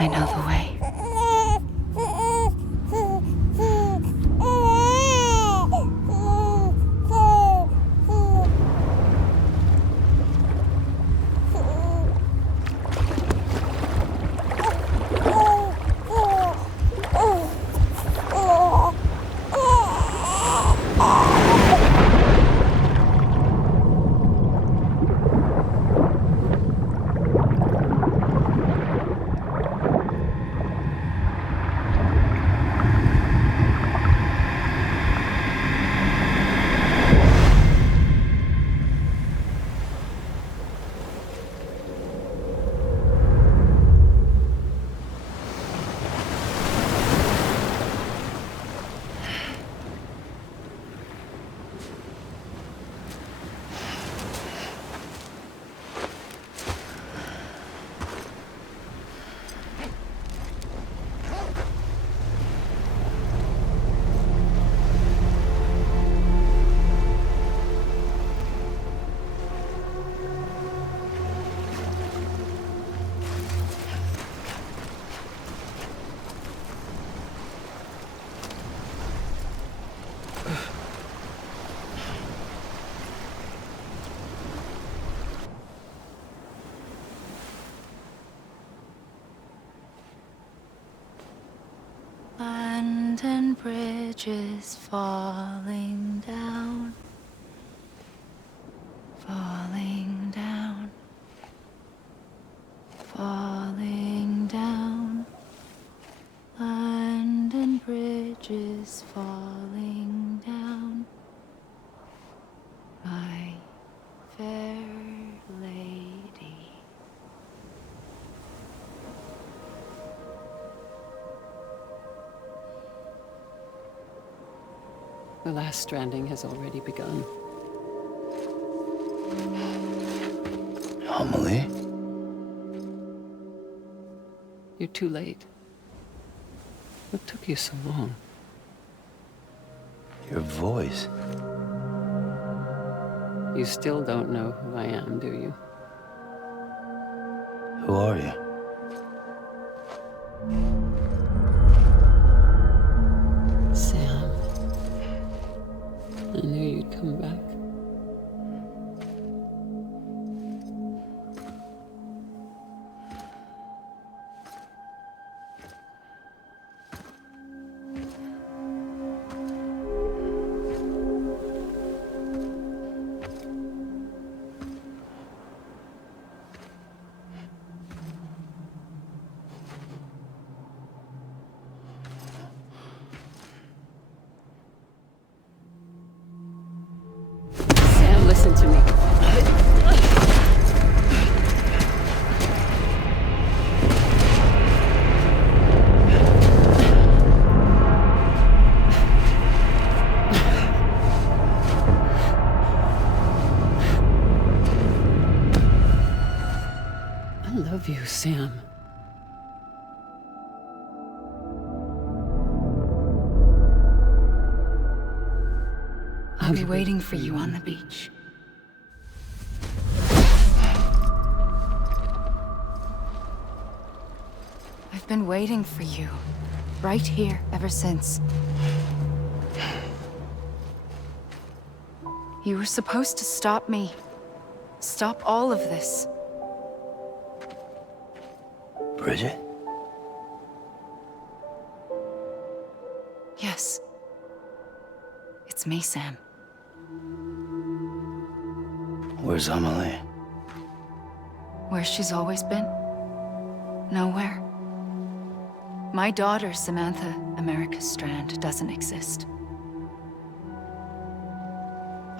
I know the way. Land and bridges falling down, falling down, falling down. Land and bridges falling down, my fair lady. The last stranding has already begun. Amelie? You're too late. What took you so long? Your voice. You still don't know who I am, do you? Who are you? Sam. I knew you'd come back. Sam, listen to me. I love you, Sam. I'll be waiting for you on the beach. I've been waiting for you, right here, ever since. You were supposed to stop me. Stop all of this. Bridget? Yes. It's me, Sam. Where's Amelie? Where she's always been? Nowhere. My daughter, Samantha America Strand, doesn't exist.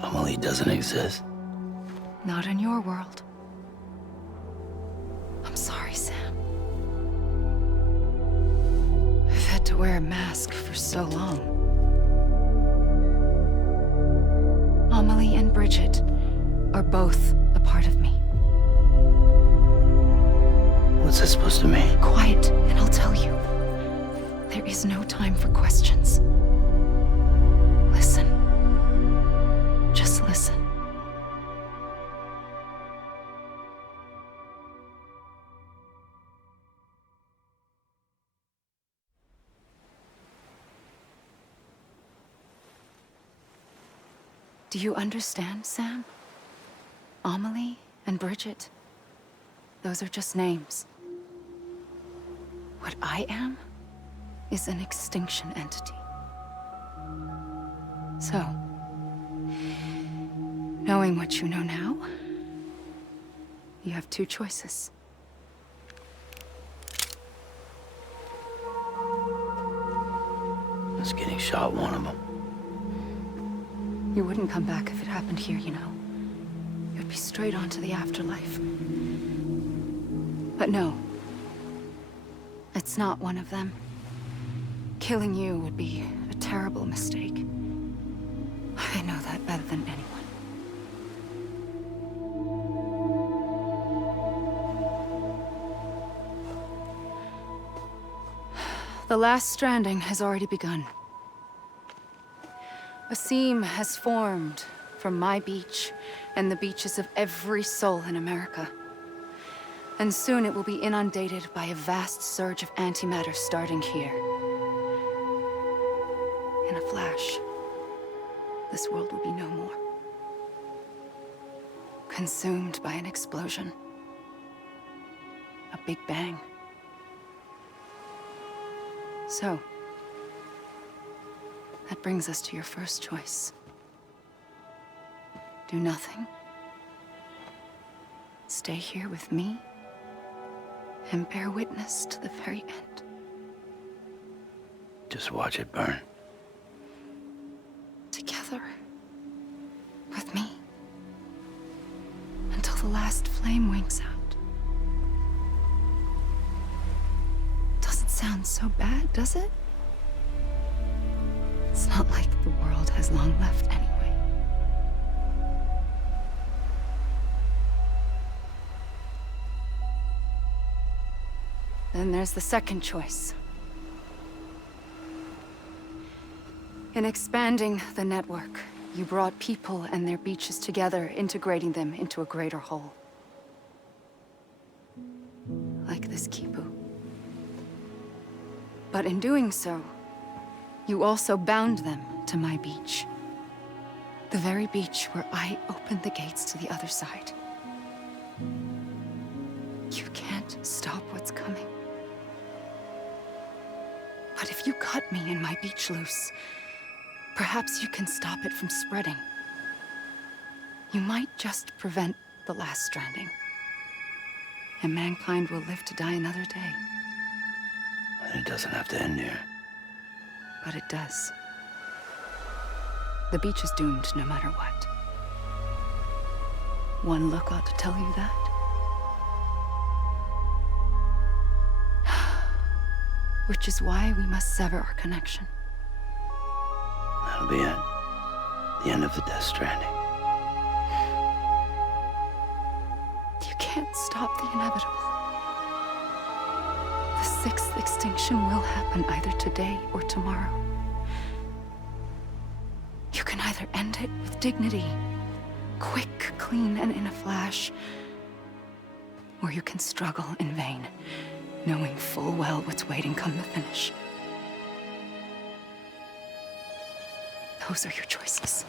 Amelie doesn't exist? Not in your world. I'm sorry, Sam. I've had to wear a mask for so long. Amelie and Bridget are both a part of me. What's that supposed to mean? Quiet, and I'll tell you. There is no time for questions. Listen. Just listen. Do you understand, Sam? Amelie and Bridget, those are just names. What I am is an extinction entity. So, knowing what you know now, you have two choices. Is getting shot one of them? You wouldn't come back if it happened here, you know. You'd be straight on to the afterlife. But no. It's not one of them. Killing you would be a terrible mistake. I know that better than anyone. The last stranding has already begun. A seam has formed from my beach and the beaches of every soul in America. And soon it will be inundated by a vast surge of antimatter starting here. In a flash, this world will be no more. Consumed by an explosion. A big bang. So, that brings us to your first choice. Do nothing. Stay here with me and bear witness to the very end. Just watch it burn. Together. With me. Until the last flame winks out. Doesn't sound so bad, does it? It's not like the world has long left anyway. Then there's the second choice. In expanding the network, you brought people and their beaches together, integrating them into a greater whole. Like this Kipu. But in doing so, you also bound them to my beach. The very beach where I opened the gates to the other side. You can't stop what's coming. But if you cut me and my beach loose, perhaps you can stop it from spreading. You might just prevent the last stranding. And mankind will live to die another day. And it doesn't have to end here. But it does. The beach is doomed no matter what. One look ought to tell you that. Which is why we must sever our connection. That'll be it. The end of the Death Stranding. You can't stop the inevitable. The sixth extinction will happen either today or tomorrow. You can either end it with dignity, quick, clean, and in a flash, or you can struggle in vain, knowing full well what's waiting come the finish. Those are your choices.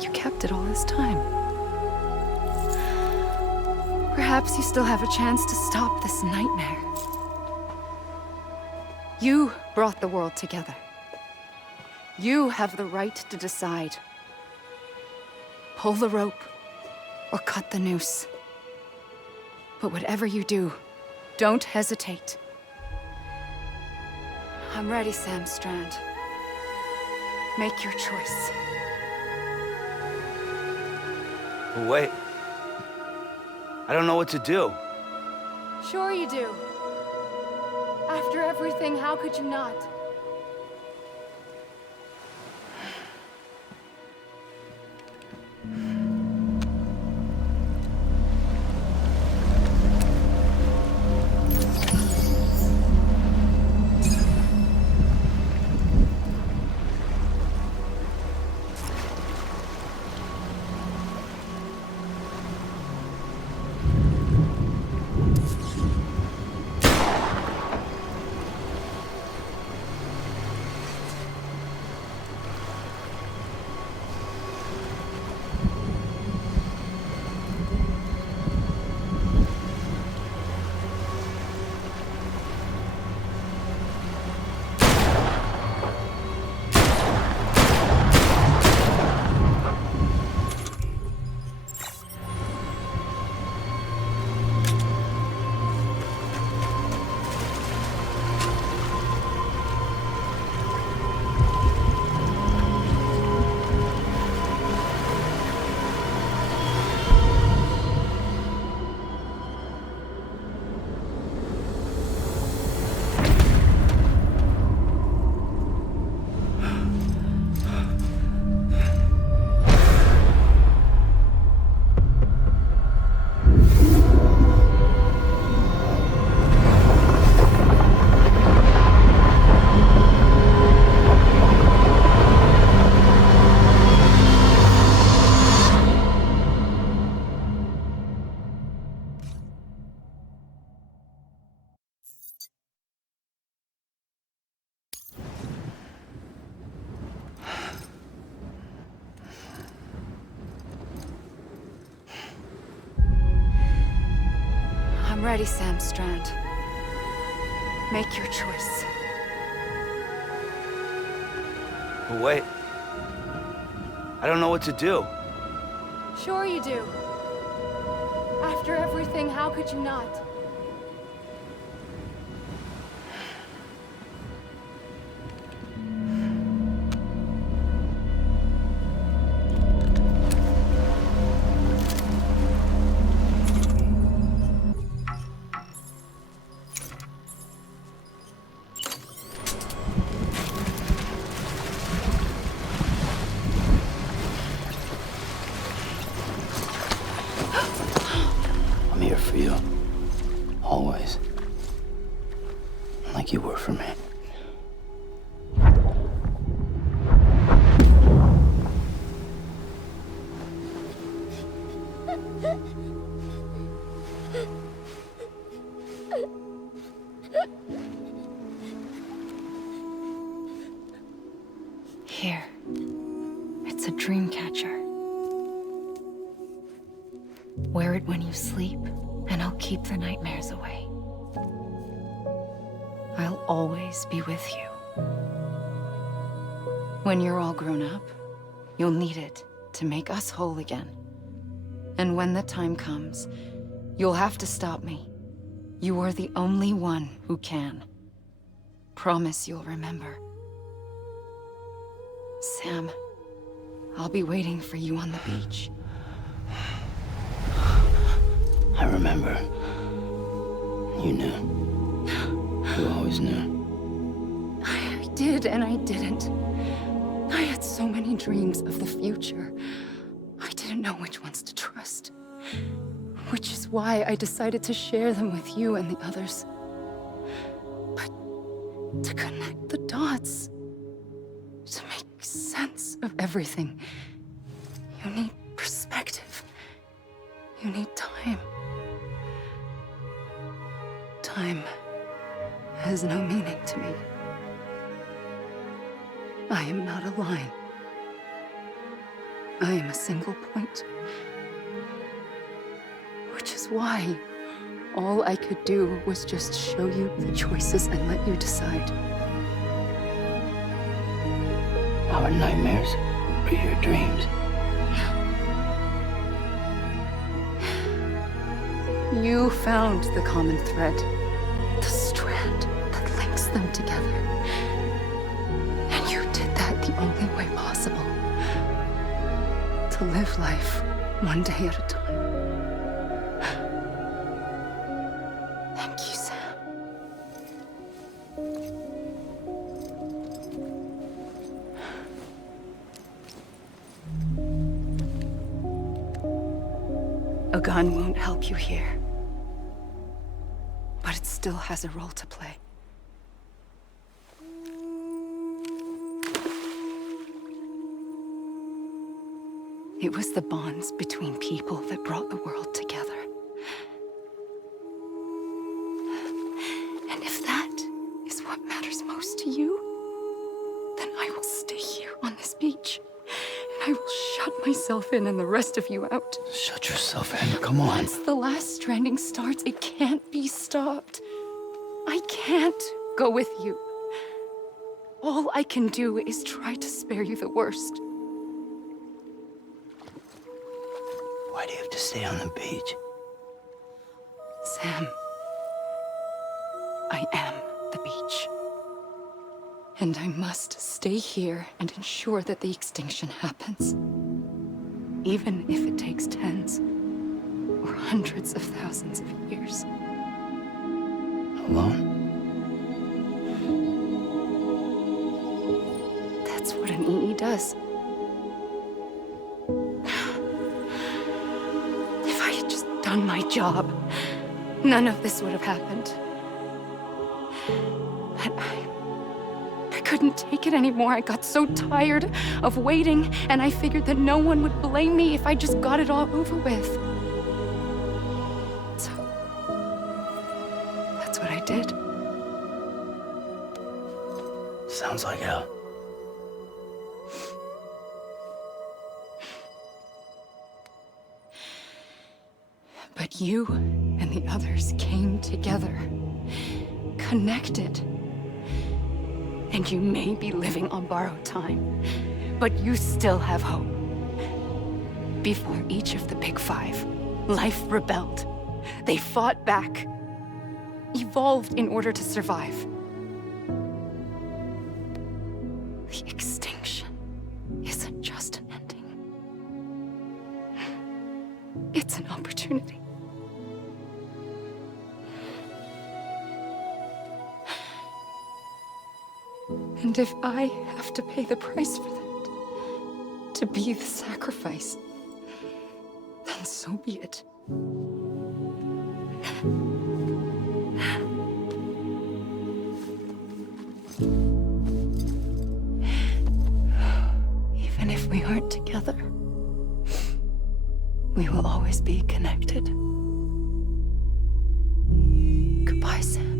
You kept it all this time. Perhaps you still have a chance to stop this nightmare. You brought the world together. You have the right to decide. Pull the rope or cut the noose. But whatever you do, don't hesitate. I'm ready, Sam Strand. Make your choice. Wait. I don't know what to do. Sure you do. After everything, how could you not? I'm ready, Sam Strand. Make your choice. But wait. I don't know what to do. Sure you do. After everything, how could you not? I'm here for you. Always. Like you were for me. Here. It's a dream catcher. Wear it when you sleep, and I'll keep the nightmares away. I'll always be with you. When you're all grown up, you'll need it to make us whole again. And when the time comes, you'll have to stop me. You are the only one who can. Promise you'll remember. Sam, I'll be waiting for you on the beach. I remember. You knew. You always knew. I did and I didn't. I had so many dreams of the future. I didn't know which ones to trust. Which is why I decided to share them with you and the others. But to connect the dots, to make sense of everything, you need perspective. You need time. Time has no meaning to me. I am not a line. I am a single point. Which is why all I could do was just show you the choices and let you decide. Our nightmares are your dreams. You found the common thread, the strand that links them together. And you did that the only way possible. To live life one day at a time. Thank you, Sam. A gun won't help you here. But it still has a role to play. It was the bonds between people that brought the world together. And if that is what matters most to you, then I will stay here on this beach. And I will shut myself in and the rest of you out. Shut yourself in. Come on. Once the last stranding starts, it can't be stopped. I can't go with you. All I can do is try to spare you the worst. Why do you have to stay on the beach? Sam, I am the beach. And I must stay here and ensure that the extinction happens. Even if it takes tens or hundreds of thousands of years. Alone? That's what an EE does. If I had just done my job, none of this would have happened. But I couldn't take it anymore. I got so tired of waiting, and I figured that no one would blame me if I just got it all over with. So, that's what I did. Sounds like hell. But You and the others came together, connected. And you may be living on borrowed time, but you still have hope. Before each of the Big Five, life rebelled. They fought back, evolved in order to survive. The extinction isn't just an ending. It's an opportunity. And if I have to pay the price for that, to be the sacrifice, then so be it. Even if we aren't together, we will always be connected. Goodbye, Sam.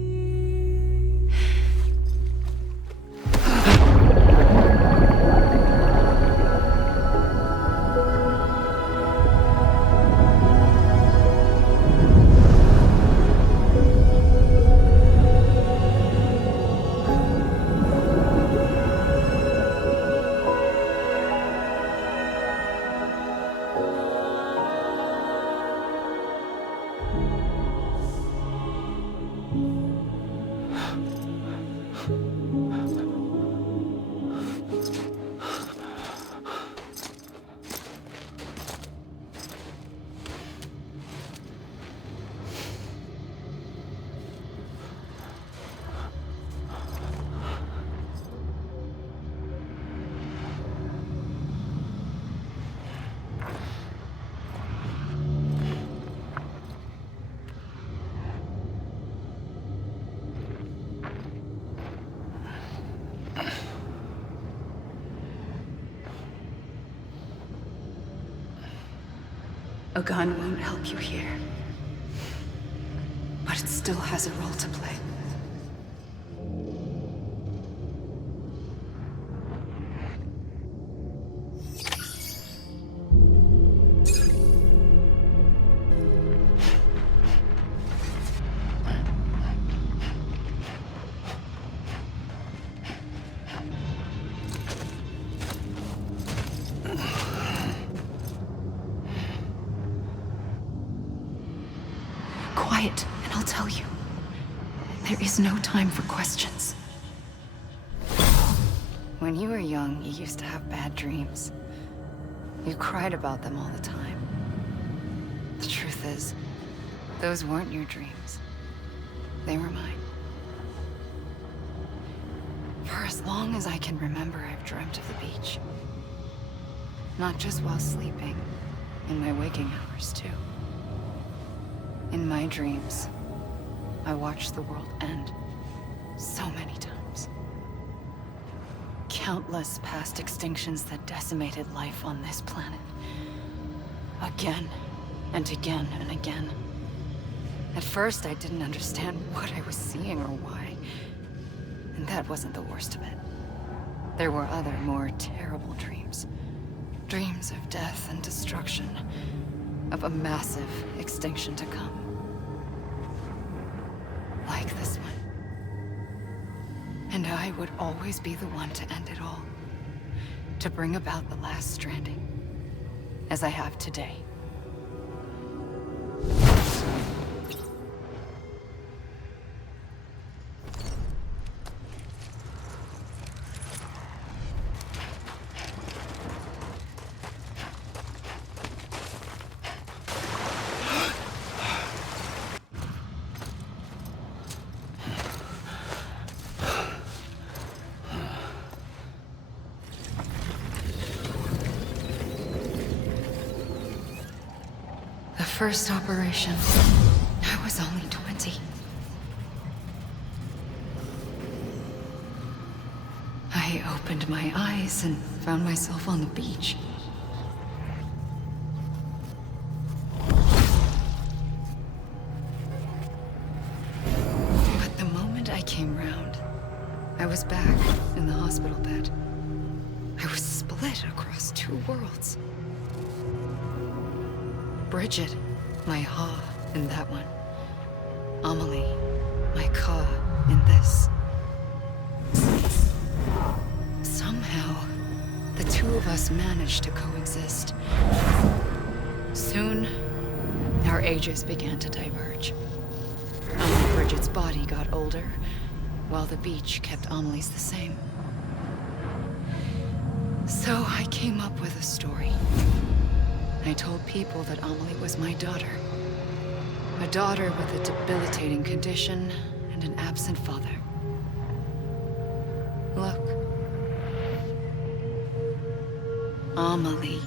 A gun won't help you here, but it still has a role to play. Quiet, and I'll tell you. There is no time for questions. When you were young, you used to have bad dreams. You cried about them all the time. The truth is, those weren't your dreams. They were mine. For as long as I can remember, I've dreamt of the beach. Not just while sleeping, in my waking hours, too. In my dreams, I watched the world end so many times. Countless past extinctions that decimated life on this planet. Again, and again, and again. At first, I didn't understand what I was seeing or why. And that wasn't the worst of it. There were other, more terrible dreams. Dreams of death and destruction. Of a massive extinction to come. Like this one. And I would always be the one to end it all. To bring about the last stranding. As I have today. The first operation, I was only 20. I opened my eyes and found myself on the beach. But the moment I came round, I was back in the hospital bed. I was split across two worlds. Bridget, my Ha, in that one. Amelie, my Ka in this. Somehow, the two of us managed to coexist. Soon, our ages began to diverge. Only Bridget's body got older, while the beach kept Amelie's the same. So I came up with a story. I told people that Amelie was my daughter. A daughter with a debilitating condition and an absent father. Look. Amelie.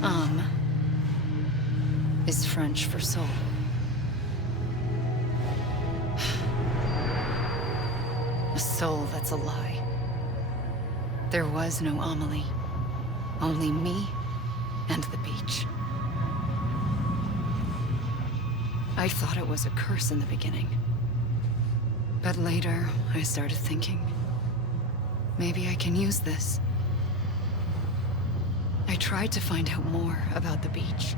Âme is French for soul. A soul that's a lie. There was no Amelie. Only me and the beach. I thought it was a curse in the beginning. But later, I started thinking, maybe I can use this. I tried to find out more about the beach.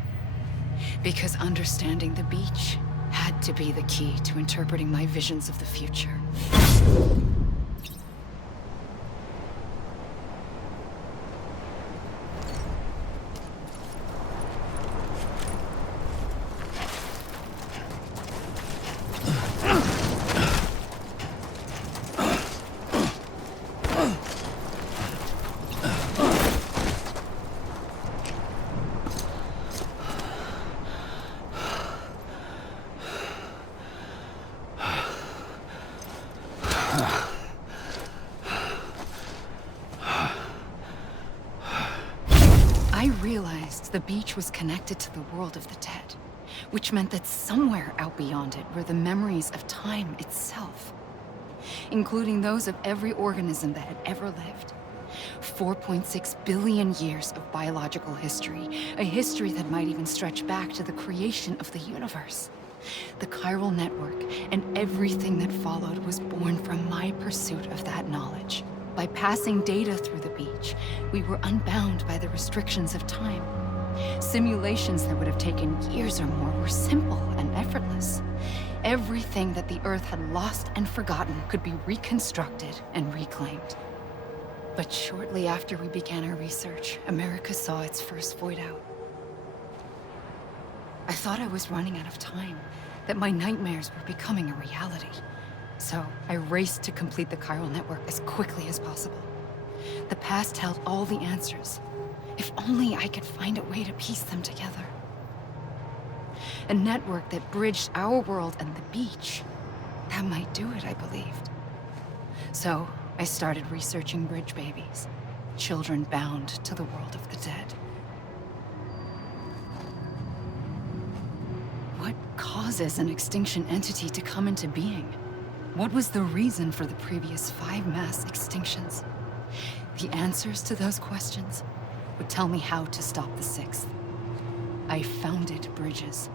Because understanding the beach had to be the key to interpreting my visions of the future. I realized the beach was connected to the world of the dead, which meant that somewhere out beyond it were the memories of time itself, including those of every organism that had ever lived. 4.6 billion years of biological history, a history that might even stretch back to the creation of the universe. The chiral network and everything that followed was born from my pursuit of that knowledge. By passing data through the beach, we were unbound by the restrictions of time. Simulations that would have taken years or more were simple and effortless. Everything that the Earth had lost and forgotten could be reconstructed and reclaimed. But shortly after we began our research, America saw its first void out. I thought I was running out of time, that my nightmares were becoming a reality. So I raced to complete the chiral network as quickly as possible. The past held all the answers. If only I could find a way to piece them together. A network that bridged our world and the beach. That might do it, I believed. So I started researching bridge babies, children bound to the world of the dead. What causes an extinction entity to come into being? What was the reason for the previous 5 mass extinctions? The answers to those questions would tell me how to stop the 6th. I founded bridges,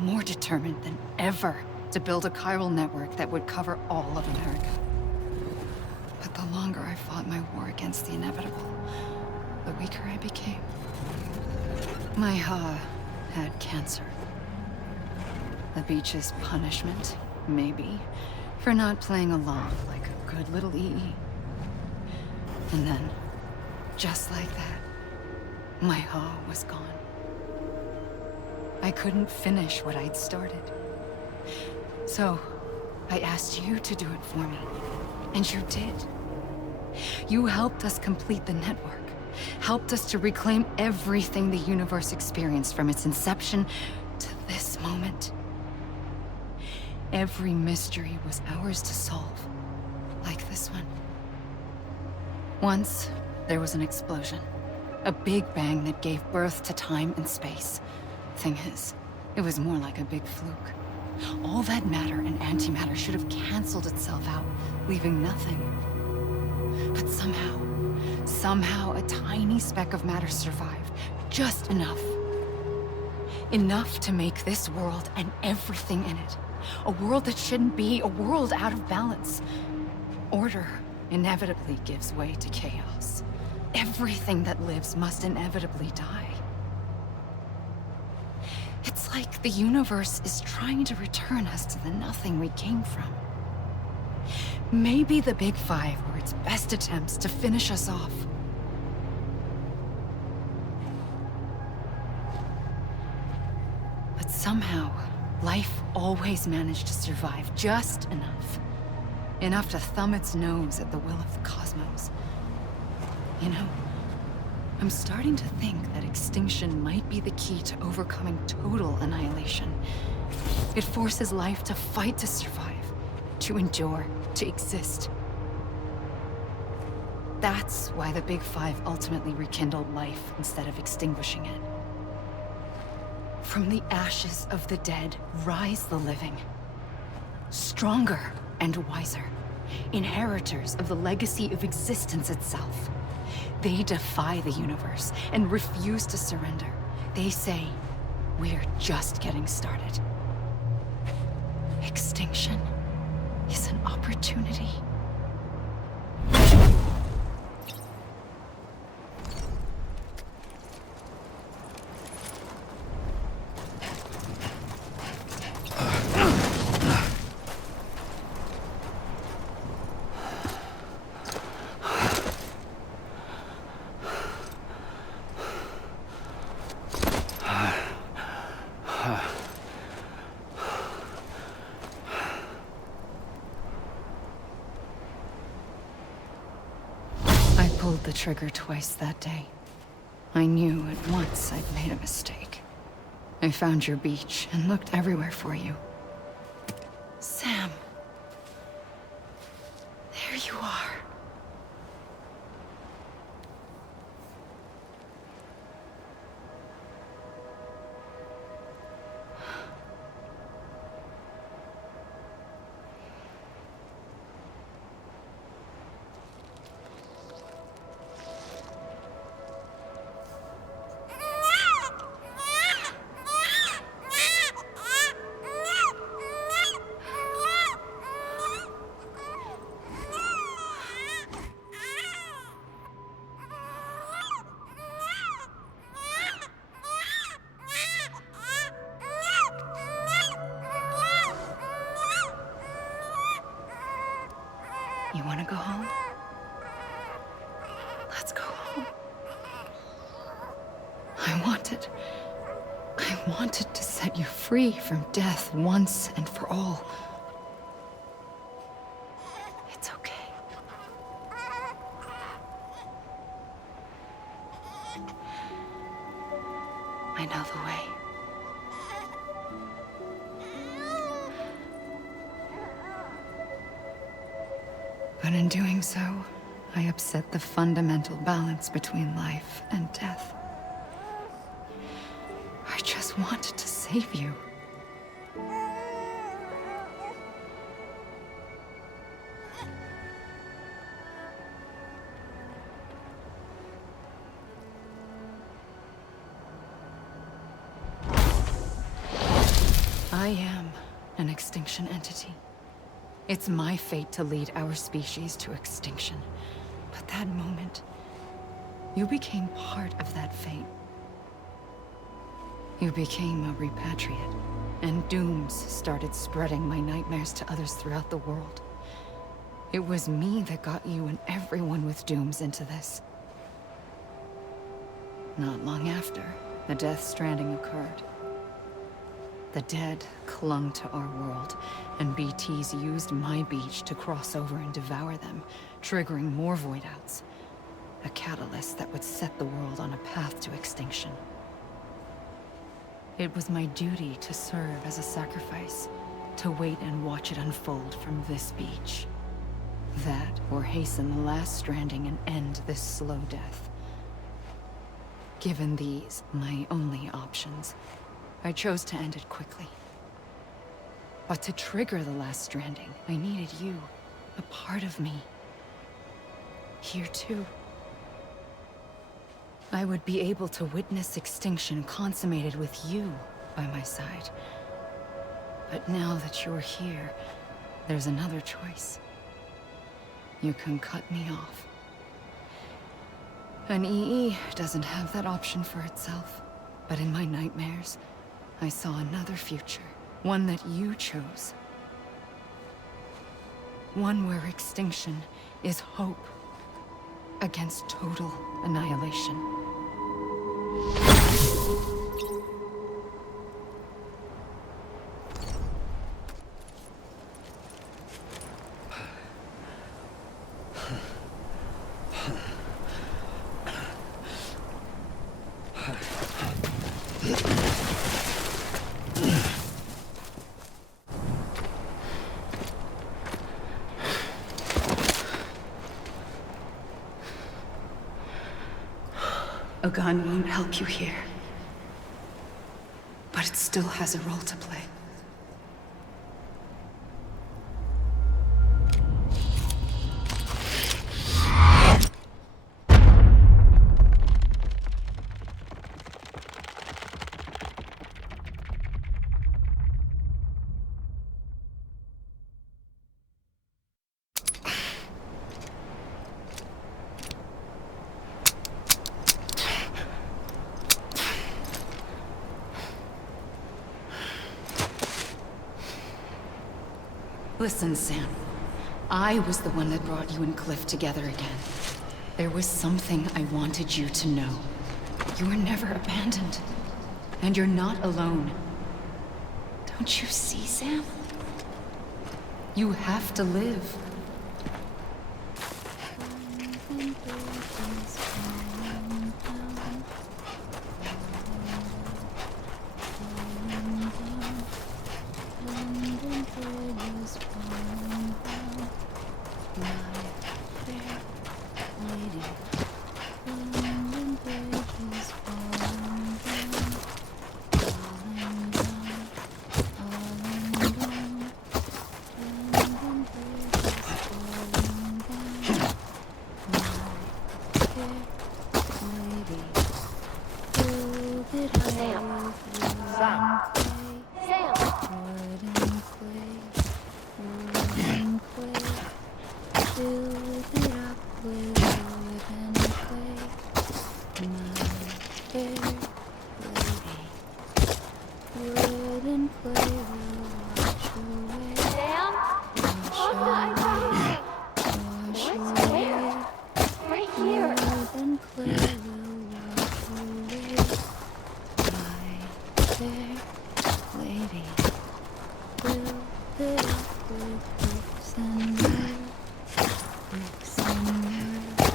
more determined than ever to build a chiral network that would cover all of America. But the longer I fought my war against the inevitable, the weaker I became. My Ha had cancer. The beach's punishment, maybe, for not playing along like a good little EE. And then, just like that, my Ha was gone. I couldn't finish what I'd started. So, I asked you to do it for me, and you did. You helped us complete the network, helped us to reclaim everything the universe experienced from its inception to this moment. Every mystery was ours to solve, like this one. Once, there was an explosion. A big bang that gave birth to time and space. Thing is, it was more like a big fluke. All that matter and antimatter should have canceled itself out, leaving nothing. But somehow a tiny speck of matter survived. Just enough. Enough to make this world and everything in it. A world that shouldn't be, a world out of balance. Order inevitably gives way to chaos. Everything that lives must inevitably die. like the universe is trying to return us to the nothing we came from. Maybe the Big Five were its best attempts to finish us off. But somehow, life always managed to survive just enough. Enough to thumb its nose at the will of the cosmos. You know, I'm starting to think that extinction might be the key to overcoming total annihilation. It forces life to fight to survive, to endure, to exist. That's why the Big Five ultimately rekindled life instead of extinguishing it. From the ashes of the dead rise the living. Stronger and wiser. Inheritors of the legacy of existence itself. They defy the universe and refuse to surrender. They say, we're just getting started. Extinction is an opportunity. I pulled the trigger twice that day. I knew at once I'd made a mistake. I found your beach and looked everywhere for you. Sam. There you are. You want to go home? Let's go home. I wanted to set you free from death once and for all. It's okay. I know the way. But in doing so, I upset the fundamental balance between life and death. I just wanted to save you. I am an extinction entity. It's my fate to lead our species to extinction. But that moment, you became part of that fate. You became a repatriate, and dooms started spreading my nightmares to others throughout the world. It was me that got you and everyone with dooms into this. Not long after, the death stranding occurred. The dead clung to our world, and BTs used my beach to cross over and devour them, triggering more void-outs. A catalyst that would set the world on a path to extinction. It was my duty to serve as a sacrifice, to wait and watch it unfold from this beach. That, or hasten the last stranding and end this slow death. Given these, my only options, I chose to end it quickly. But to trigger the last stranding, I needed you, a part of me. Here too. I would be able to witness extinction consummated with you by my side. But now that you're here, there's another choice. You can cut me off. An EE doesn't have that option for itself, but in my nightmares, I saw another future. One that you chose. One where extinction is hope against total annihilation. A gun won't help you here. But it still has a role to play. Listen, Sam. I was the one that brought you and Cliff together again. There was something I wanted you to know. You were never abandoned. And you're not alone. Don't you see, Sam? You have to live.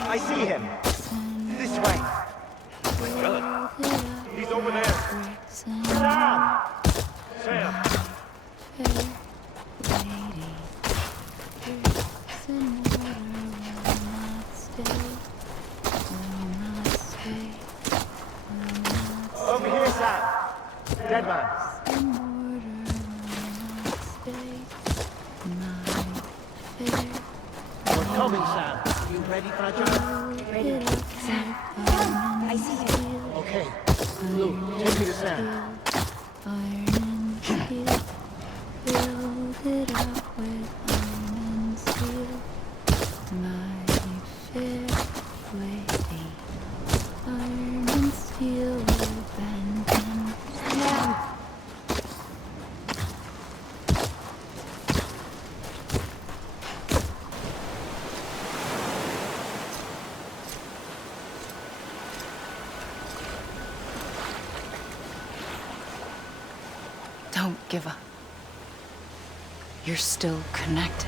I see him. This way. He's over there. Sam! Sam! Over here, Sam. Dead man. We're coming, Sam. You ready for a job? Ready. Sam. I see you. Okay. Blue, take me to Sam. Don't give up. You're still connected.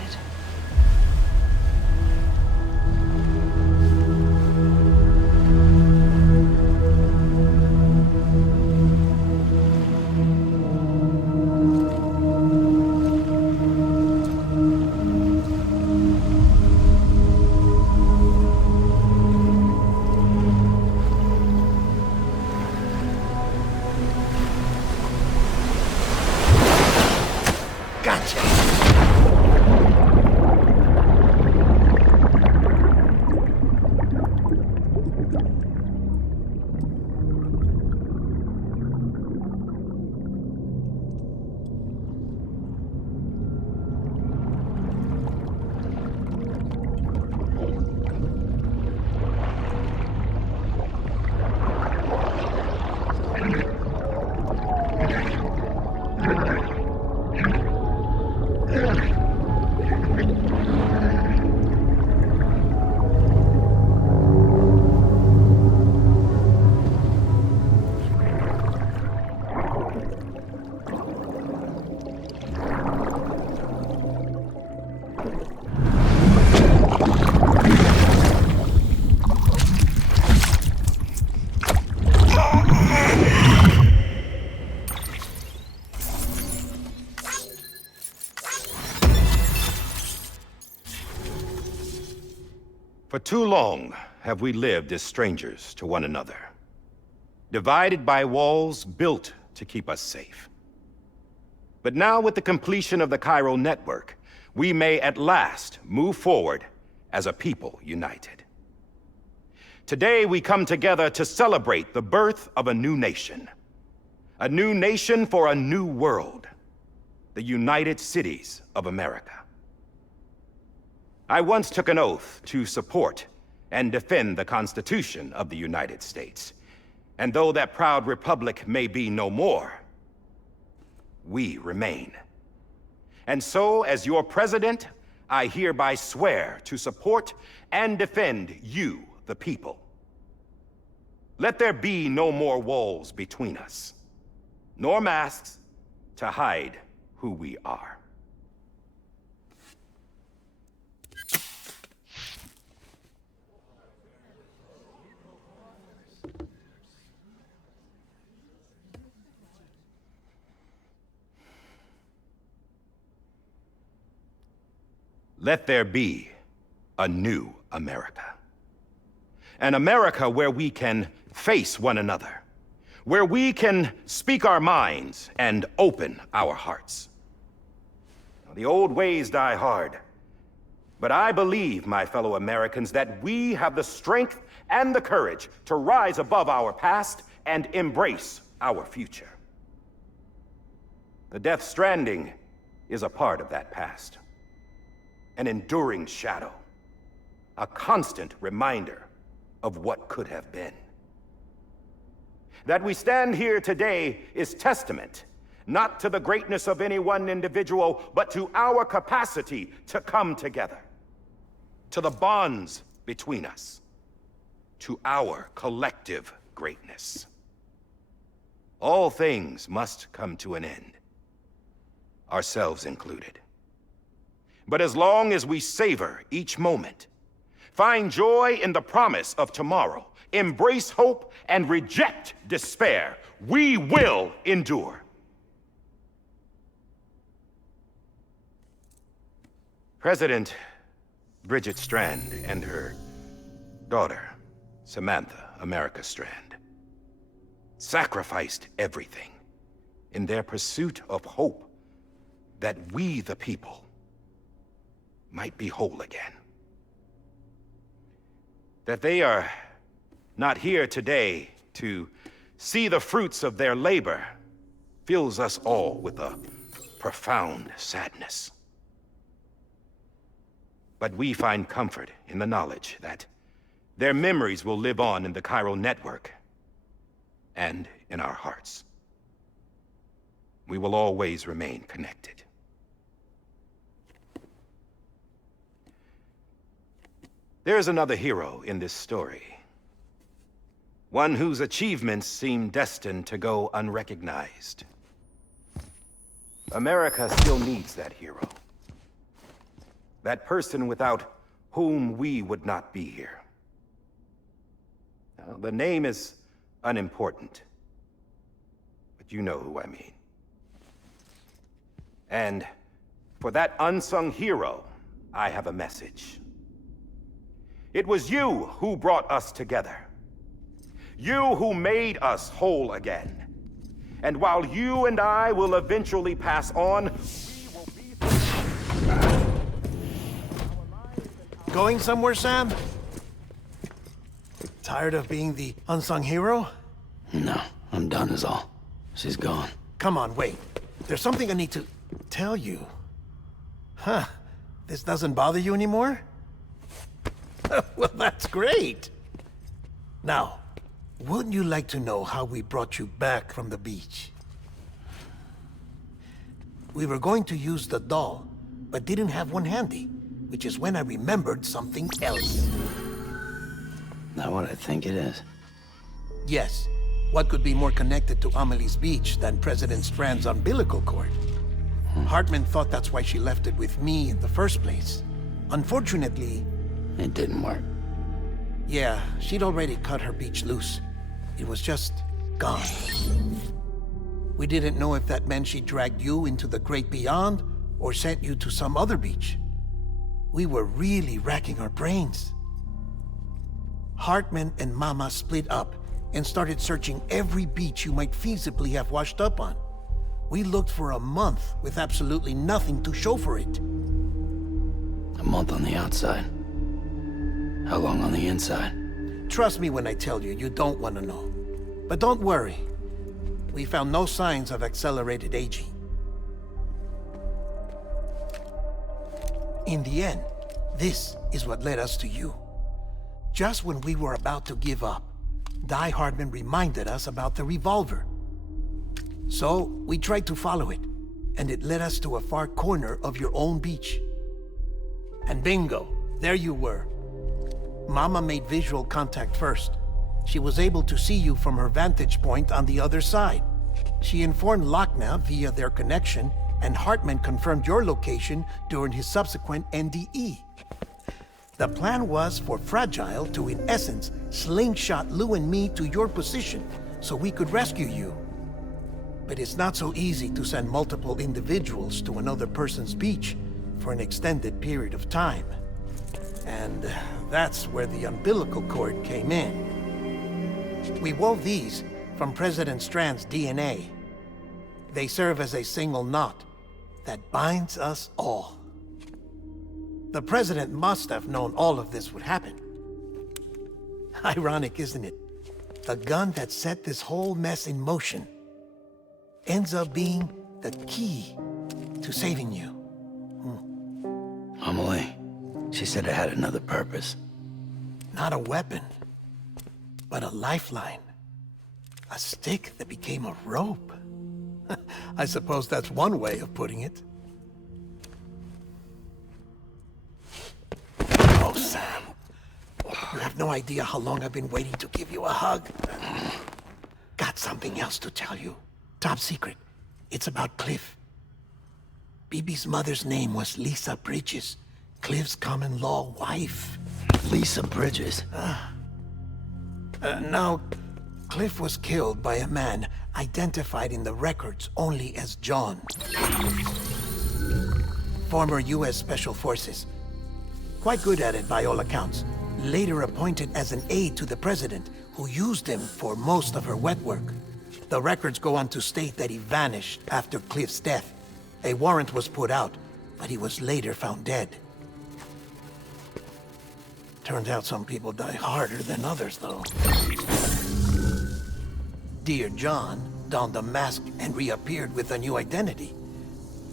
Gotcha! For too long have we lived as strangers to one another, divided by walls built to keep us safe. But now, with the completion of the Cairo network, we may at last move forward as a people united. Today, we come together to celebrate the birth of a new nation. A new nation for a new world. The United Cities of America. I once took an oath to support and defend the Constitution of the United States. And though that proud republic may be no more, we remain. And so, as your president, I hereby swear to support and defend you, the people. Let there be no more walls between us, nor masks to hide who we are. Let there be a new America. An America where we can face one another, where we can speak our minds and open our hearts. The old ways die hard, but I believe, my fellow Americans, that we have the strength and the courage to rise above our past and embrace our future. The Death Stranding is a part of that past. An enduring shadow, a constant reminder of what could have been. That we stand here today is testament, not to the greatness of any one individual, but to our capacity to come together, to the bonds between us, to our collective greatness. All things must come to an end, ourselves included. But as long as we savor each moment, find joy in the promise of tomorrow, embrace hope, and reject despair, we will endure. President Bridget Strand and her daughter, Samantha America Strand, sacrificed everything in their pursuit of hope that we, the people, might be whole again. That they are not here today to see the fruits of their labor fills us all with a profound sadness. But we find comfort in the knowledge that their memories will live on in the Cairo network and in our hearts. We will always remain connected. There's another hero in this story. One whose achievements seem destined to go unrecognized. America still needs that hero. That person without whom we would not be here. Now, the name is unimportant, but you know who I mean. And for that unsung hero, I have a message. It was you who brought us together. You who made us whole again. And while you and I will eventually pass on, we will be... Going somewhere, Sam? Tired of being the unsung hero? No, I'm done is all. She's gone. Come on, wait. There's something I need to tell you. Huh. This doesn't bother you anymore? Well, that's great. Now, wouldn't you like to know how we brought you back from the beach? We were going to use the doll, but didn't have one handy, which is when I remembered something else. Not what I think it is. Yes. What could be more connected to Amelie's beach than President Strand's umbilical cord? Hartman thought that's why she left it with me in the first place. Unfortunately... It didn't work. Yeah, she'd already cut her beach loose. It was just gone. We didn't know if that meant she dragged you into the great beyond or sent you to some other beach. We were really racking our brains. Hartman and Mama split up and started searching every beach you might feasibly have washed up on. We looked for a month with absolutely nothing to show for it. A month on the outside. How long on the inside? Trust me when I tell you, you don't want to know. But don't worry. We found no signs of accelerated aging. In the end, this is what led us to you. Just when we were about to give up, Die Hardman reminded us about the revolver. So, we tried to follow it, and it led us to a far corner of your own beach. And bingo, there you were. Mama made visual contact first. She was able to see you from her vantage point on the other side. She informed Lochna via their connection, and Hartman confirmed your location during his subsequent NDE. The plan was for Fragile to, in essence, slingshot Lou and me to your position so we could rescue you. But it's not so easy to send multiple individuals to another person's beach for an extended period of time. And that's where the umbilical cord came in. We wove these from President Strand's DNA. They serve as a single knot that binds us all. The President must have known all of this would happen. Ironic, isn't it? The gun that set this whole mess in motion ends up being the key to saving you. Amelie, she said it had another purpose. Not a weapon, but a lifeline. A stick that became a rope. I suppose that's one way of putting it. Oh, Sam. You have no idea how long I've been waiting to give you a hug. Got something else to tell you. Top secret. It's about Cliff. Bibi's mother's name was Lisa Bridges, Cliff's common-law wife. Lisa Bridges? Now, Cliff was killed by a man identified in the records only as John. Former U.S. Special Forces. Quite good at it by all accounts. Later appointed as an aide to the president, who used him for most of her wet work. The records go on to state that he vanished after Cliff's death. A warrant was put out, but he was later found dead. Turns out some people die harder than others, though. Dear John donned a mask and reappeared with a new identity.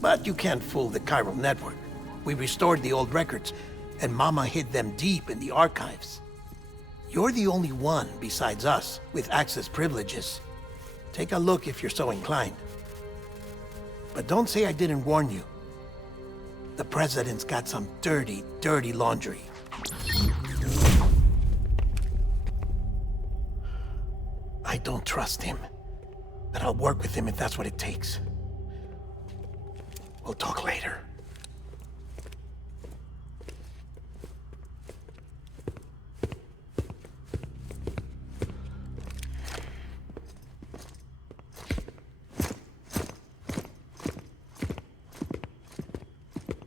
But you can't fool the chiral network. We restored the old records, and Mama hid them deep in the archives. You're the only one, besides us, with access privileges. Take a look if you're so inclined. But don't say I didn't warn you. The President's got some dirty, dirty laundry. I don't trust him, but I'll work with him if that's what it takes. We'll talk later.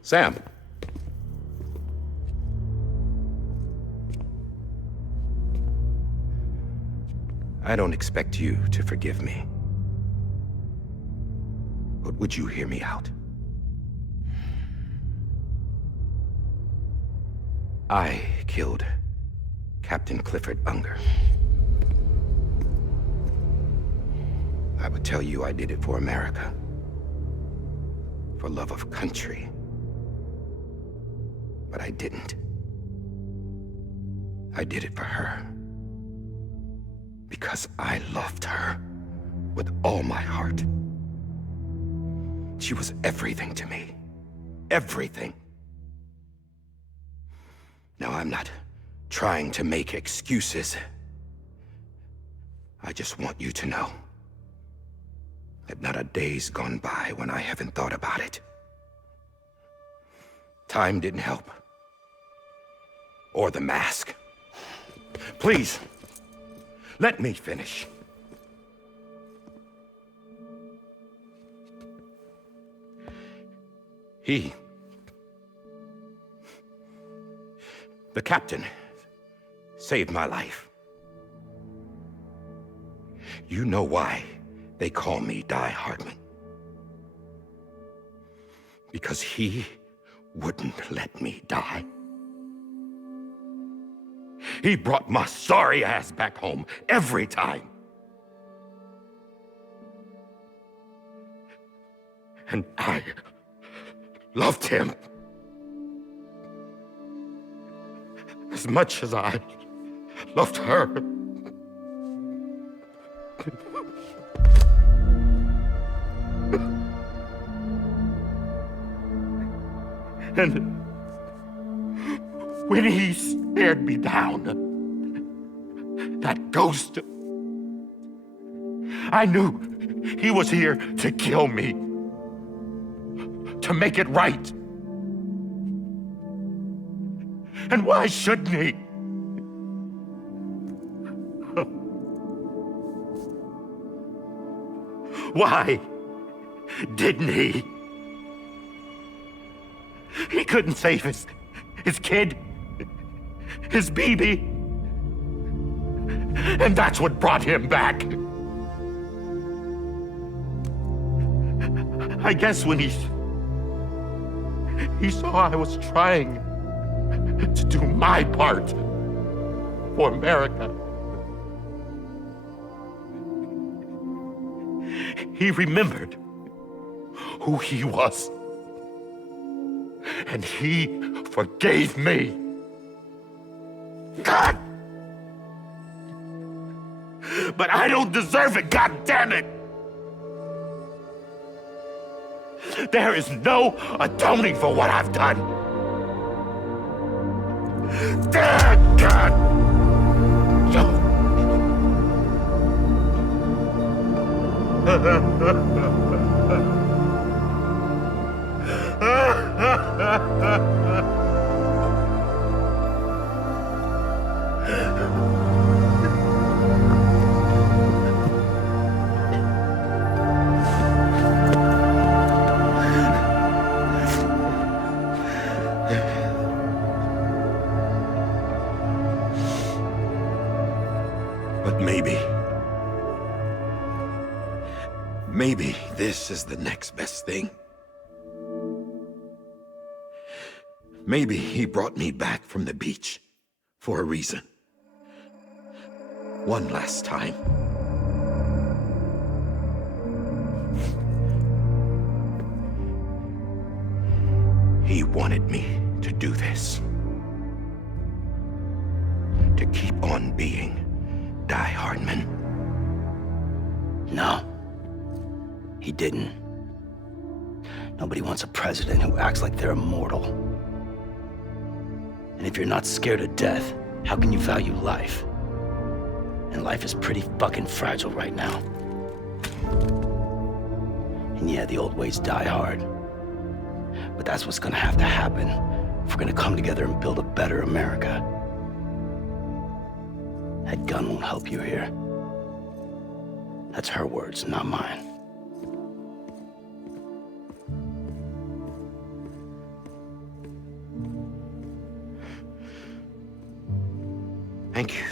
Sam. I don't expect you to forgive me. But would you hear me out? I killed Captain Clifford Unger. I would tell you I did it for America. For love of country. But I didn't. I did it for her. Because I loved her with all my heart. She was everything to me. Everything. Now, I'm not trying to make excuses. I just want you to know that not a day's gone by when I haven't thought about it. Time didn't help. Or the mask. Please, let me finish. The captain saved my life. You know why they call me Die Hardman? Because he wouldn't let me die. He brought my sorry ass back home every time. And I loved him as much as I loved her. And when he stared me down, that ghost, I knew he was here to kill me, to make it right. And why shouldn't he? Why didn't he? He couldn't save his kid, his baby. And that's what brought him back. I guess when he saw I was trying to do my part for America, he remembered who he was. And he forgave me. God! But I don't deserve it, God damn it! There is no atoning for what I've done. God! But maybe this is the next best thing. Maybe he brought me back from the beach for a reason. One last time. He wanted me to do this. To keep on being Die Hardman. No, he didn't. Nobody wants a president who acts like they're immortal. And if you're not scared of death, how can you value life? And life is pretty fucking fragile right now. And yeah, the old ways die hard. But that's what's gonna have to happen if we're gonna come together and build a better America. That gun won't help you here. That's her words, not mine. Thank you.